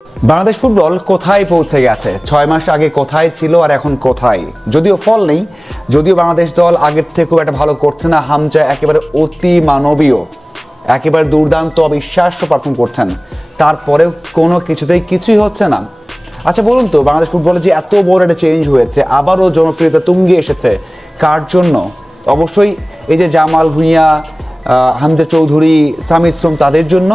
Bangladesh football কোথায় পৌঁছে গেছে, 6 মাস আগে কোথায় ছিল আর এখন কোথায়? যদিও ফল নেই, যদিও বাংলাদেশ দল আগের থেকেও একটা ভালো করছে না, হামজা একেবারে অতি মানবীয়, একেবারে দুর্দান্ত অবিশ্বাস্য পারফর্ম করছেন, তারপরেও কোনো কিছুই হচ্ছে না। আচ্ছা বলুন তো, বাংলাদেশ ফুটবলে যে এত বড় একটা চেঞ্জ হয়েছে, আবারও জনপ্রিয়তা তুঙ্গে এসেছে, কার জন্য? অবশ্যই এই যে জামাল ভুঁইয়া, হামজা চৌধুরী, সামিদ শ্রম, তাদের জন্য।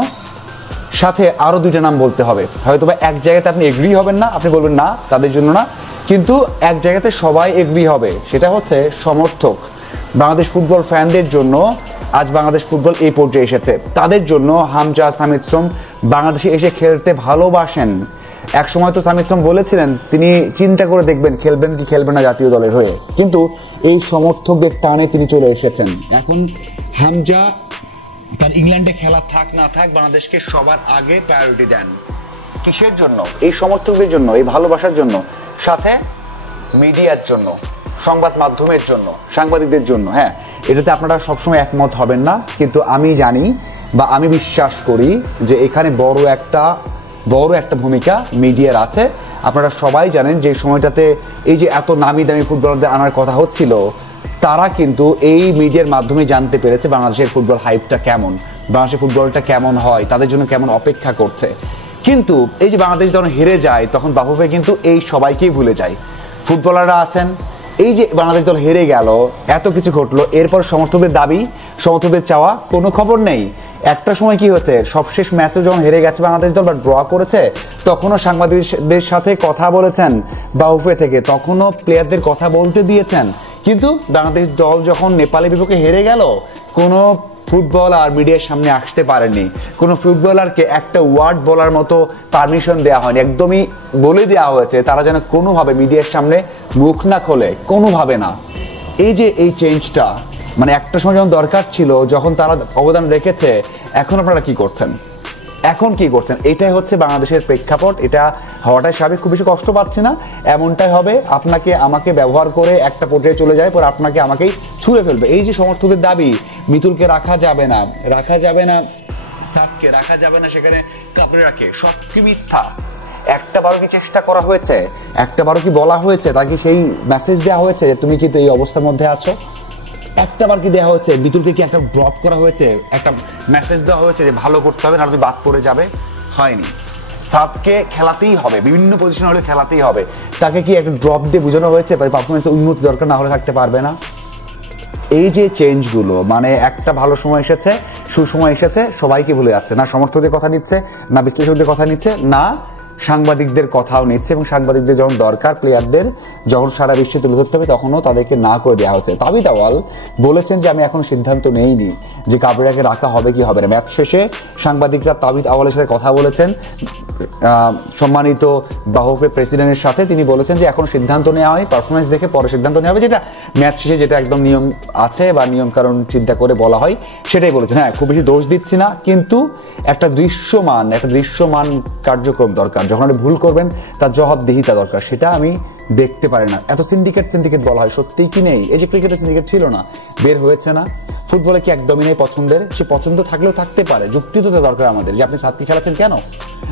সাথে আরও দুইটা নাম বলতে হবে, হয়তো বা এক জায়গাতে আপনি এগ্রি হবেন না, আপনি বলবেন না তাদের জন্য না, কিন্তু এক জায়গাতে সবাই এগ্রি হবে, সেটা হচ্ছে সমর্থক। বাংলাদেশ ফুটবল ফ্যানদের জন্য আজ বাংলাদেশ ফুটবল এই পর্যায়ে এসেছে, তাদের জন্য হামজা, সামিদ শ্রম বাংলাদেশে এসে খেলতে ভালোবাসেন। এক সময় তো সামিদ শ্রম বলেছিলেন তিনি চিন্তা করে দেখবেন খেলবেন কি খেলবেন না জাতীয় দলের হয়ে, কিন্তু এই সমর্থকদের টানে তিনি চলে এসেছেন। এখন হামজা তার ইংল্যান্ডে খেলা থাক না থাক, বাংলাদেশকে সবার আগে প্রায়োরিটি দেন। কিসের জন্য? এই সমর্থকদের জন্য, এই ভালোবাসার জন্য, সাথে মিডিয়ার জন্য, সংবাদ মাধ্যমের জন্য, সাংবাদিকদের জন্য। হ্যাঁ, এটাতে আপনারা সবসময় একমত হবেন না, কিন্তু আমি জানি বা আমি বিশ্বাস করি যে এখানে বড় একটা ভূমিকা মিডিয়ার আছে। আপনারা সবাই জানেন যে সময়টাতে এই যে এত নামি দামি ফুটবলারদের আনার কথা হচ্ছিল, তারা কিন্তু এই মিডিয়ার মাধ্যমে জানতে পেরেছে বাংলাদেশের ফুটবল হাইপটা কেমন, বাংলাদেশের ফুটবলটা কেমন হয়, তাদের জন্য কেমন অপেক্ষা করছে। কিন্তু এই যে বাংলাদেশ যখন হেরে যায়, তখন বাফুফে কিন্তু এই সবাইকেই ভুলে যায়। ফুটবলাররা আছেন, এই যে বাংলাদেশ দল হেরে গেল, এত কিছু ঘটলো, এরপর সমর্থকদের দাবি, সমর্থকদের চাওয়া কোনো খবর নেই। একটা সময় কি হচ্ছে, সবশেষ ম্যাচে যখন হেরে গেছে বাংলাদেশ দল বা ড্র করেছে, তখনও সাংবাদিকদের সাথে কথা বলেছেন বাফুফে থেকে, তখনও প্লেয়ারদের কথা বলতে দিয়েছেন। কিন্তু বাংলাদেশ দল যখন নেপালের বিপক্ষে হেরে গেল, কোনো ফুটবলার মিডিয়ার সামনে আসতে পারেনি, কোনো ফুটবলারকে একটা ওয়ার্ড বলার মতো পারমিশন দেওয়া হয়নি, একদমই বলে দেওয়া হয়েছে তারা যেন কোনোভাবে মিডিয়ার সামনে মুখ না খোলে, কোনোভাবে না। এই যে এই চেঞ্জটা, মানে একটা সময় যখন দরকার ছিল, যখন তারা অবদান রেখেছে, এখন আপনারা কি করছেন? এটাই হচ্ছে বাংলাদেশের প্রেক্ষাপট। এটা হওয়াটাই স্বাভাবিক, খুব বেশি কষ্ট পাচ্ছি না, এমনটাই হবে। আপনাকে আমাকে ব্যবহার করে একটা পর্যায়ে চলে যায়, পরে আপনাকে আমাকেই ছুঁড়ে ফেলবে। এই যে সমর্থকদের দাবি, মিতুলকে রাখা যাবে না, সাদকে রাখা যাবে না, সেখানে কাপড়ে রাখে, সব কি মিথ্যা? একটা বারো কি চেষ্টা করা হয়েছে, একটা বারো কি বলা হয়েছে, তাকে সেই মেসেজ দেওয়া হয়েছে যে তুমি কিন্তু এই অবস্থার মধ্যে আছো? একটা বার কি দেওয়া হয়েছে? বিতুলকে কি একটা ড্রপ করা হয়েছে, একটা মেসেজ দেওয়া হয়েছে যে ভালো করতে হবে, না তুমি বাদ পড়ে যাবে? হয়নি। সাদকে খেলাতেই হবে, বিভিন্ন পজিশন হলে খেলাতেই হবে। তাকে কি একটা ড্রপ দিয়ে বোঝানো হয়েছে পারফরমেন্সে উন্নতি দরকার, না হলে থাকতে পারবে না? এই যে চেঞ্জগুলো, মানে একটা ভালো সময় এসেছে, সুসময় এসেছে, সবাইকে ভুলে যাচ্ছে, না সমর্থকদের কথা নিচ্ছে, না বিশ্লেষকদের কথা নিচ্ছে, না সাংবাদিকদের কথাও নিচ্ছে। এবং সাংবাদিকদের যখন দরকার, প্লেয়ারদের যখন সারা বিশ্বে তুলে ধরতে হবে, তখনও তাদেরকে না করে দেওয়া হচ্ছে। তাবিদ আওয়াল বলেছেন যে আমি এখনো সিদ্ধান্ত নেইনি যে কাবরেরাকে রাখা হবে কি হবে না। ম্যাচ শেষে সাংবাদিকরা তাবিদ আওয়ালের সাথে কথা বলেছেন, সম্মানিত বাফুফে প্রেসিডেন্টের সাথে। তিনি বলেছেন যে এখনো সিদ্ধান্ত নেওয়া হয়, পারফরমেন্স দেখে পরে সিদ্ধান্ত নেওয়া হবে, যেটা ম্যাচ শেষে যেটা একদম নিয়ম আছে বা নিয়ম কারণ চিন্তা করে বলা হয়, সেটাই বলেছেন। হ্যাঁ, খুব বেশি দোষ দিচ্ছি না, কিন্তু একটা দৃশ্যমান কার্যক্রম দরকার। যখন আপনি ভুল করবেন, তার জবাবদিহিতা দরকার, সেটা আমি দেখতে পারি না। এত সিন্ডিকেট বলা হয়, সত্যিই কি নেই? এই যে ক্রিকেটের সিন্ডিকেট ছিল না, বের হয়েছে না? ফুটবলে কি একদমই নেই পছন্দের? সে পছন্দ থাকলেও থাকতে পারে, যুক্তি তো দরকার আমাদের, যে আপনি সাদকে খেলাচ্ছেন কেন,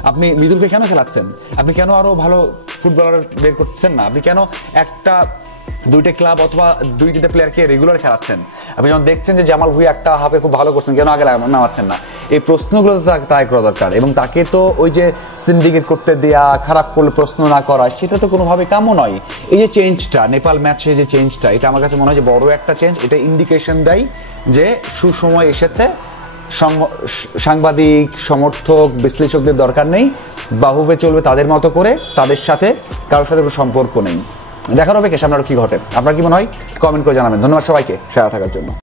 আপনি মিদুলকে কেন খেলাচ্ছেন, আপনি কেন আরো ভালো ফুটবলার বের করছেন না, আপনি কেন একটা দুইটা ক্লাব অথবা দুই তিনটা প্লেয়ারকে রেগুলার খেলাচ্ছেন, আপনি যখন দেখছেন যে জামাল ভুঁইয়া একটা হাফে খুব ভালো করছেন, কেন আগে নামাচ্ছেন না? এই প্রশ্নগুলো তো তাই করা দরকার। এবং তাকে তো ওই যে সিন্ডিকেট করতে দেয়া, খারাপ করলে প্রশ্ন না করা, সেটা তো কোনোভাবে কাম্য নয়। এই যে চেঞ্জটা, নেপাল ম্যাচে যে চেঞ্জটা, এটা আমার কাছে মনে হয় যে বড় একটা চেঞ্জ। এটা ইন্ডিকেশন দেয় যে সুসময় এসেছে। সাংবাদিক, সমর্থক, বিশ্লেষকদের দরকার নেই, বাফুফে চলবে তাদের মতো করে, তাদের সাথে কারোর সাথে কোনো সম্পর্ক নেই। দেখার হবে সামনে আরো কি ঘটে। আপনার কি মনে হয়? কমেন্ট করে জানাবেন। ধন্যবাদ সবাইকে সাথে থাকার জন্য।